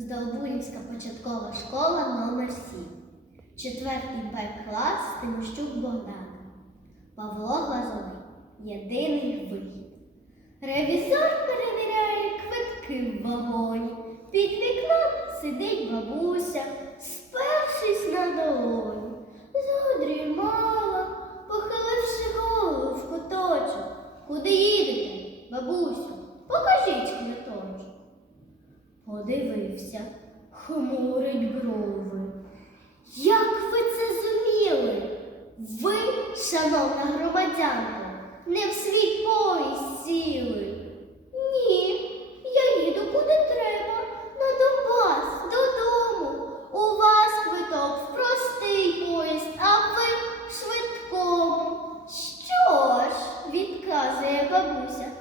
Здолбунівська початкова школа номер 7 Четвертий Б клас Тимощук Богдан. Павло Глазовий. Єдиний вихід. Ревізор перевіряє квитки в вагоні. Під вікном сидить бабуся, спершись на долоні. Задрімала, похиливши голову в куточок. Куди їдете, бабусю? Покажіть квиточок подивився, хмурить брови. Як ви це зуміли? Ви, шановна громадянка, не в свій поїзд сіли. Ні, я їду куди треба, на Донбас, додому. У вас квиток в простий поїзд, а ви в швидкому. Що ж, відказує бабуся.